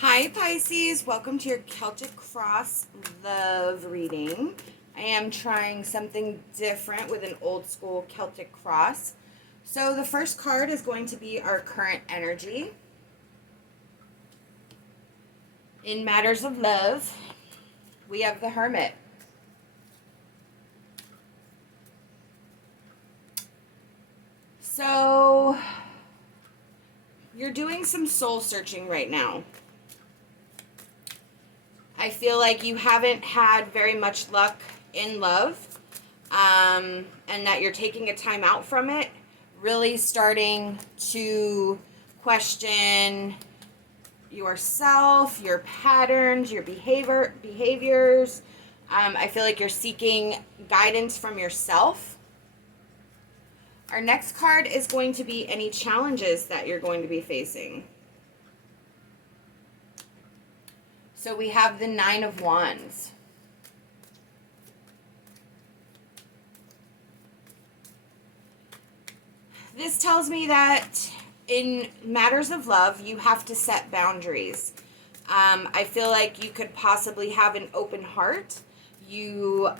Hi Pisces, welcome to your Celtic Cross love reading. I am trying something different with an old school Celtic Cross. So the first card is going to be our current energy. In matters of love, we have the Hermit. So you're doing some soul searching right now. I feel like you haven't had very much luck in love, and that you're taking a time out from it, really starting to question yourself, your patterns, your behaviors. I feel like you're seeking guidance from yourself. Our next card is going to be any challenges that you're going to be facing. So we have the Nine of Wands. This tells me that in matters of love, you have to set boundaries. I feel like you could possibly have an open heart. You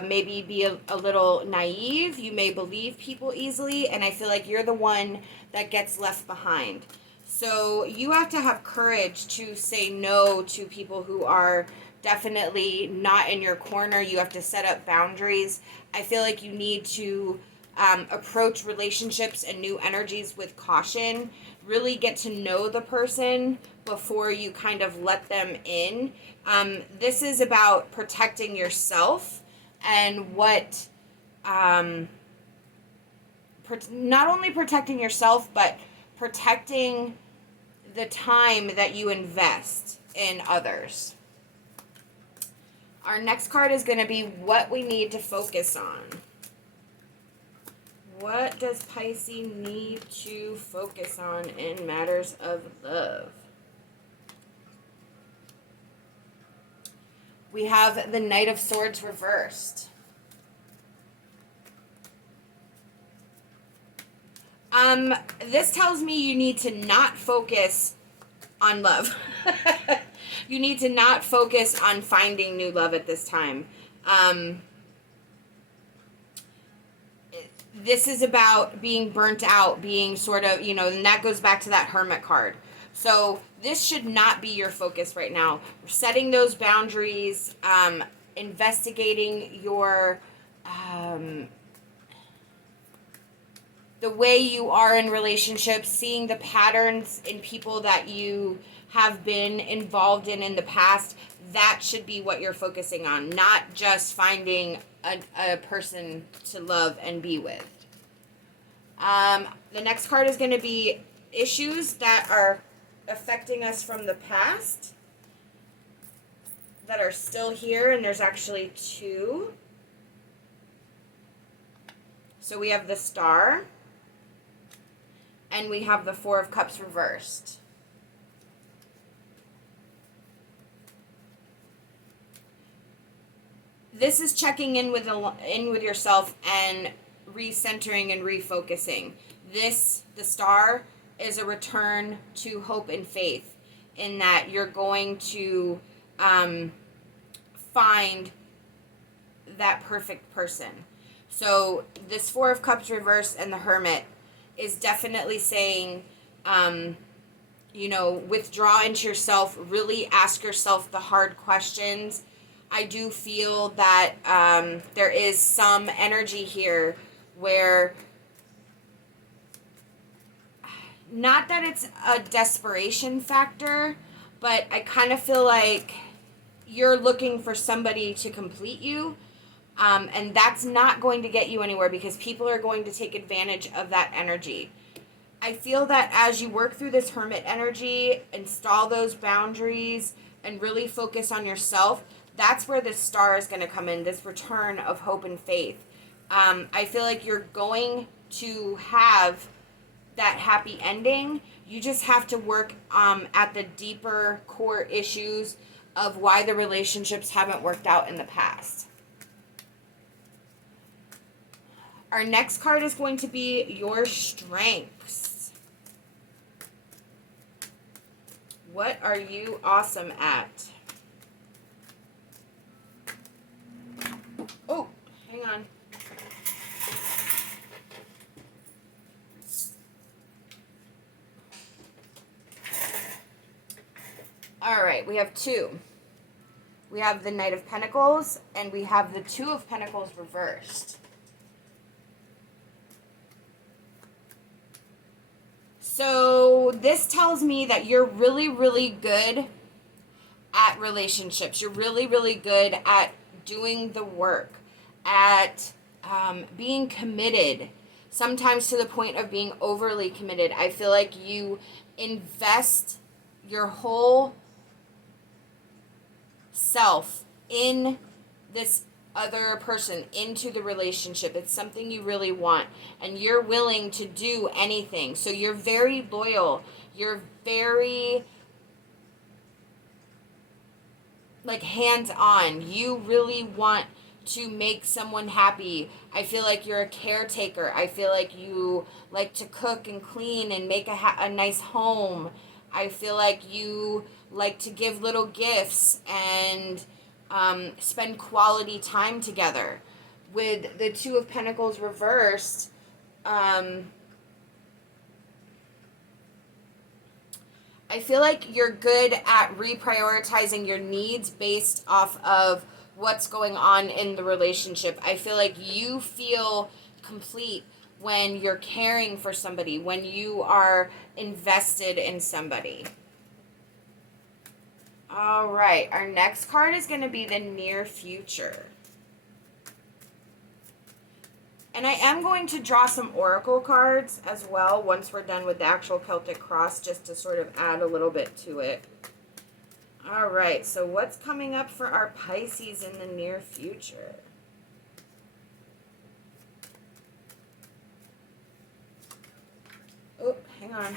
maybe be a little naive. You may believe people easily, and I feel like you're the one that gets left behind. So you have to have courage to say no to people who are definitely not in your corner. You have to set up boundaries. I feel like you need to approach relationships and new energies with caution. Really get to know the person before you kind of let them in. This is about protecting yourself and what, not only protecting yourself, but protecting the time that you invest in others. Our next card is going to be what we need to focus on. What does Pisces need to focus on in matters of love? We have the Knight of Swords reversed. This tells me you need to not focus on love. You need to not focus on finding new love at this time. This is about being burnt out, being sort of, and that goes back to that Hermit card. So this should not be your focus right now. Setting those boundaries, investigating your, the way you are in relationships, seeing the patterns in people that you have been involved in the past. That should be what you're focusing on, not just finding a person to love and be with. The next card is going to be issues that are affecting us from the past that are still here, and there's actually two. So we have the Star, and we have the Four of Cups reversed. This is checking in with yourself and recentering and refocusing. The Star, is a return to hope and faith, in that you're going to find that perfect person. So this Four of Cups reversed and the Hermit is definitely saying, withdraw into yourself, really ask yourself the hard questions. I do feel that there is some energy here where, not that it's a desperation factor, but I kind of feel like you're looking for somebody to complete you, and that's not going to get you anywhere because people are going to take advantage of that energy. I feel that as you work through this Hermit energy, install those boundaries, and really focus on yourself, that's where this Star is going to come in, this return of hope and faith. I feel like you're going to have that happy ending. You just have to work at the deeper core issues of why the relationships haven't worked out in the past. Our next card is going to be your strengths. What are you awesome at? Oh, hang on. All right, we have two. We have the Knight of Pentacles, and we have the Two of Pentacles reversed. So this tells me that you're really, really good at relationships. You're really, really good at doing the work, at being committed, sometimes to the point of being overly committed. I feel like you invest your whole self in this other person, into the relationship. It's something you really want, and you're willing to do anything. So you're very loyal. You're very like hands-on. You really want to make someone happy. I feel like you're a caretaker. I feel like you like to cook and clean and make a nice home. I feel like you like to give little gifts and spend quality time together. With the Two of Pentacles reversed, I feel like you're good at reprioritizing your needs based off of what's going on in the relationship. I feel like you feel complete when you're caring for somebody, when you are invested in somebody. All right, our next card is going to be the near future. And I am going to draw some oracle cards as well once we're done with the actual Celtic cross, just to sort of add a little bit to it. All right, so what's coming up for our Pisces in the near future? Oh, hang on.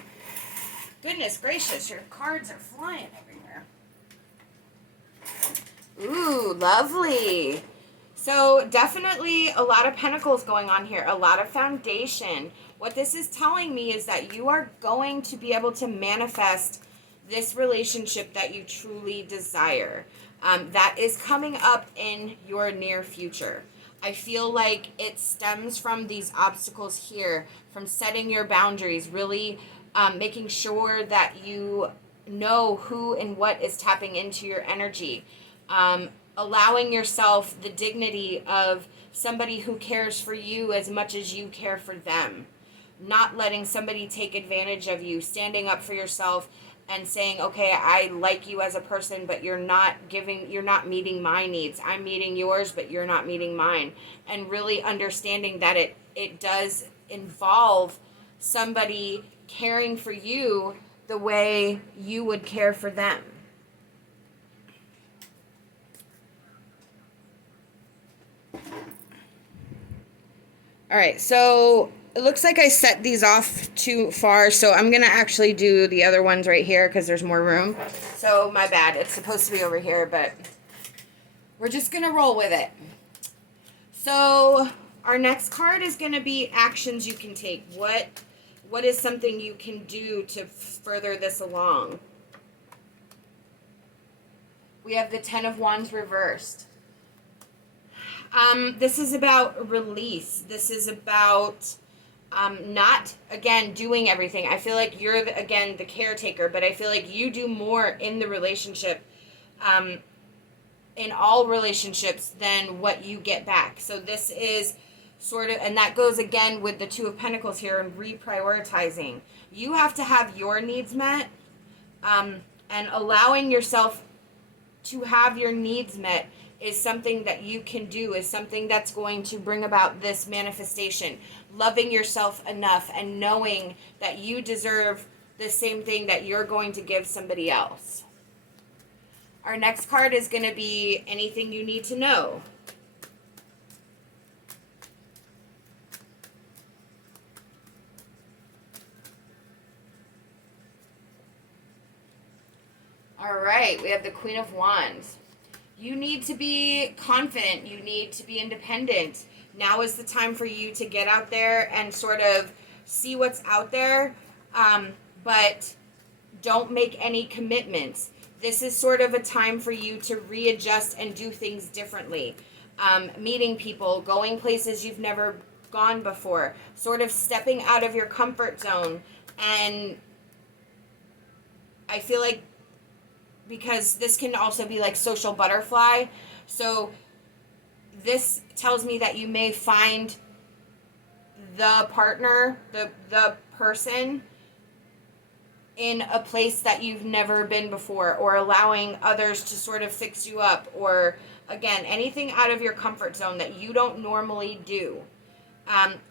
Goodness gracious, your cards are flying everywhere. Ooh, lovely. So definitely a lot of pentacles going on here, a lot of foundation. What this is telling me is that you are going to be able to manifest this relationship that you truly desire. That is coming up in your near future. I feel like it stems from these obstacles here, from setting your boundaries, really making sure that you know who and what is tapping into your energy. Allowing yourself the dignity of somebody who cares for you as much as you care for them. Not letting somebody take advantage of you, standing up for yourself and saying, okay, I like you as a person, but you're not meeting my needs. I'm meeting yours, but you're not meeting mine. And really understanding that it does involve somebody caring for you the way you would care for them. All right, so it looks like I set these off too far, so I'm going to actually do the other ones right here because there's more room. So my bad, it's supposed to be over here, but we're just going to roll with it. So our next card is going to be actions you can take. What is something you can do to further this along? We have the Ten of Wands reversed. This is about release. This is about not, again, doing everything. I feel like you're, again, the caretaker, but I feel like you do more in the relationship, in all relationships, than what you get back. So this is sort of, and that goes again with the Two of Pentacles here and reprioritizing. You have to have your needs met, and allowing yourself to have your needs met is something that you can do, is something that's going to bring about this manifestation. Loving yourself enough and knowing that you deserve the same thing that you're going to give somebody else. Our next card is going to be anything you need to know. All right, we have the Queen of Wands. You need to be confident. You need to be independent. Now is the time for you to get out there and sort of see what's out there. But Don't make any commitments. This is sort of a time for you to readjust and do things differently. Meeting people, going places you've never gone before, sort of stepping out of your comfort zone. And I feel like, because this can also be like social butterfly, so this tells me that you may find the partner, the person, in a place that you've never been before, or allowing others to sort of fix you up, or again, anything out of your comfort zone that you don't normally do.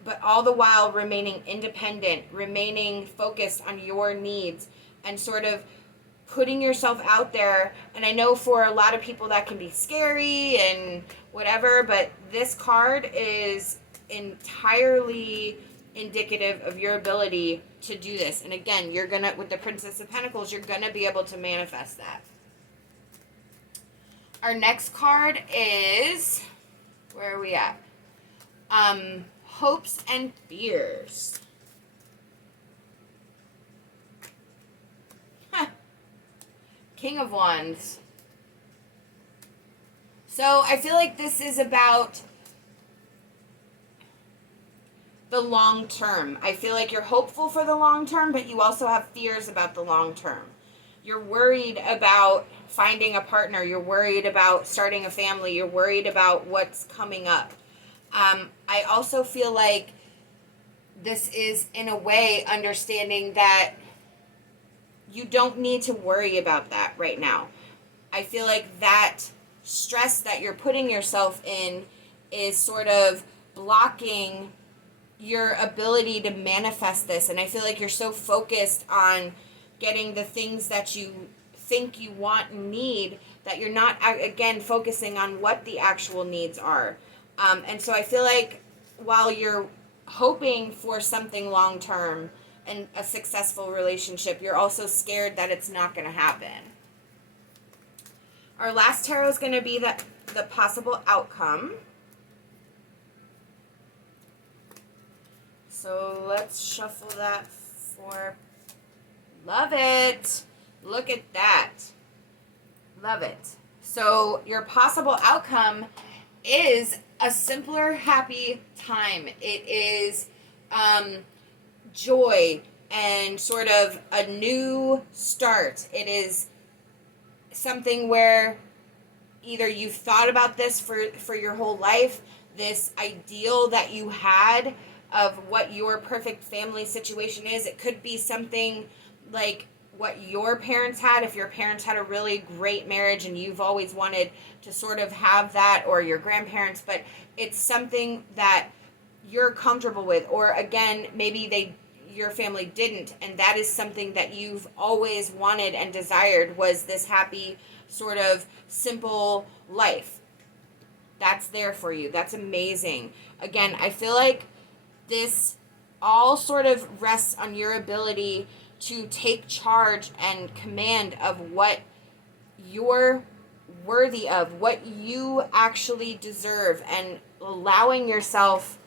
But all the while remaining independent, remaining focused on your needs, and sort of putting yourself out there. And I know for a lot of people that can be scary and whatever, but this card is entirely indicative of your ability to do this. And again, you're gonna, with the Princess of Pentacles, you're gonna be able to manifest that. Our next card is, where are we at? Hopes and fears. King of Wands. So I feel like this is about the long term. I feel like you're hopeful for the long term, but you also have fears about the long term. You're worried about finding a partner. You're worried about starting a family. You're worried about what's coming up. I also feel like this is, in a way, understanding that you don't need to worry about that right now. I feel like that stress that you're putting yourself in is sort of blocking your ability to manifest this. And I feel like you're so focused on getting the things that you think you want and need that you're not, again, focusing on what the actual needs are. And so I feel like while you're hoping for something long term and a successful relationship, you're also scared that it's not going to happen. Our last tarot is going to be the possible outcome. So let's shuffle that for... Love it. Look at that. Love it. So your possible outcome is a simpler, happy time. It is joy and sort of a new start. It is something where either you've thought about this for your whole life, this ideal that you had of what your perfect family situation is. It could be something like what your parents had, if your parents had a really great marriage and you've always wanted to sort of have that, or your grandparents, but it's something that you're comfortable with. Or again, maybe your family didn't, and that is something that you've always wanted and desired, was this happy sort of simple life. That's there for you. That's amazing. Again, I feel like this all sort of rests on your ability to take charge and command of what you're worthy of, what you actually deserve, and allowing yourself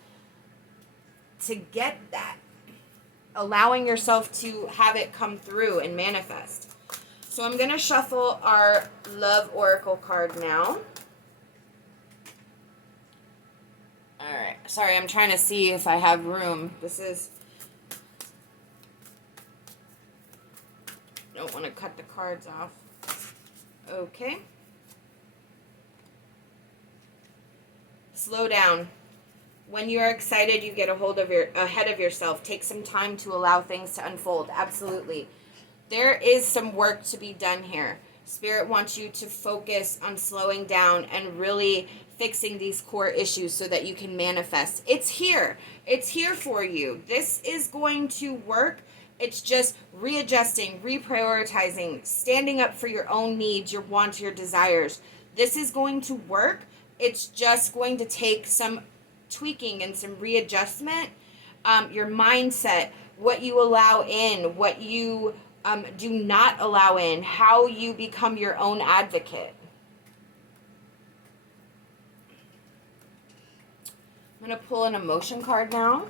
to get that, allowing yourself to have it come through and manifest. So I'm going to shuffle our Love Oracle card now. All right. Sorry, I'm trying to see if I have room. Don't want to cut the cards off. Okay. Slow down. When you're excited, you get ahead of yourself. Take some time to allow things to unfold. Absolutely. There is some work to be done here. Spirit wants you to focus on slowing down and really fixing these core issues so that you can manifest. It's here. It's here for you. This is going to work. It's just readjusting, reprioritizing, standing up for your own needs, your wants, your desires. This is going to work. It's just going to take some tweaking and some readjustment. Your mindset, what you allow in, what you do not allow in, how you become your own advocate. I'm going to pull an emotion card now.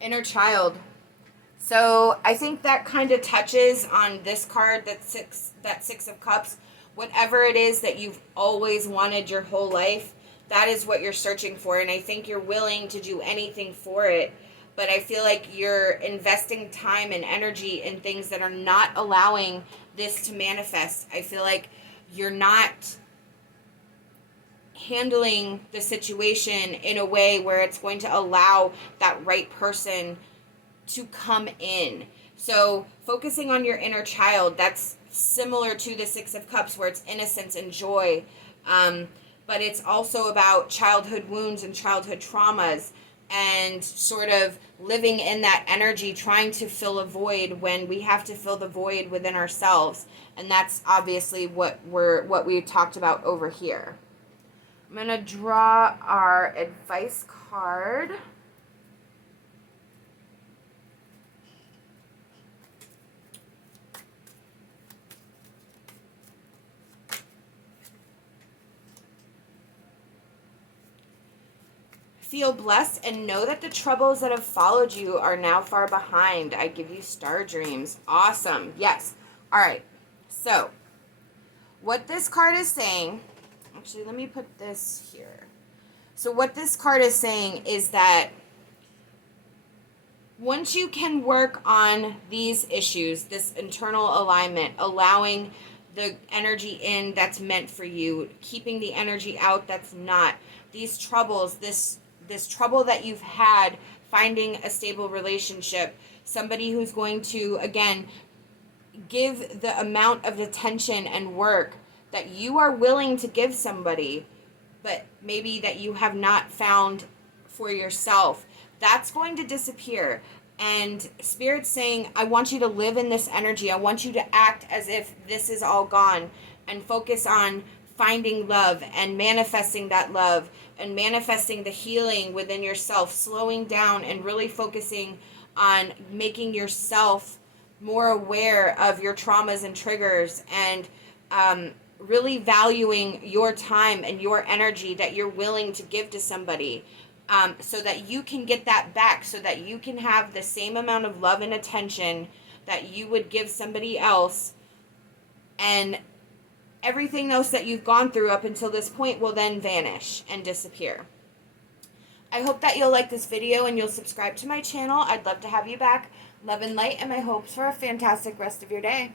Inner child. So I think that kind of touches on this card, that Six of Cups. Whatever it is that you've always wanted your whole life, that is what you're searching for. And I think you're willing to do anything for it. But I feel like you're investing time and energy in things that are not allowing this to manifest. I feel like you're not handling the situation in a way where it's going to allow that right person to come in. So focusing on your inner child, that's similar to the Six of Cups, where it's innocence and joy. But it's also about childhood wounds and childhood traumas, and sort of living in that energy, trying to fill a void when we have to fill the void within ourselves. And that's obviously what we talked about over here. I'm going to draw our advice card. Feel blessed and know that the troubles that have followed you are now far behind. I give you star dreams. Awesome. Yes. All right. So, what this card is saying, actually, let me put this here. So, what this card is saying is that once you can work on these issues, this internal alignment, allowing the energy in that's meant for you, keeping the energy out that's not, these troubles, this trouble that you've had finding a stable relationship, somebody who's going to, again, give the amount of attention and work that you are willing to give somebody, but maybe that you have not found for yourself, that's going to disappear. And Spirit's saying, I want you to live in this energy. I want you to act as if this is all gone, and focus on finding love and manifesting that love and manifesting the healing within yourself, slowing down and really focusing on making yourself more aware of your traumas and triggers, and really valuing your time and your energy that you're willing to give to somebody, so that you can get that back, so that you can have the same amount of love and attention that you would give somebody else, and everything else that you've gone through up until this point will then vanish and disappear. I hope that you'll like this video and you'll subscribe to my channel. I'd love to have you back. Love and light, and my hopes for a fantastic rest of your day.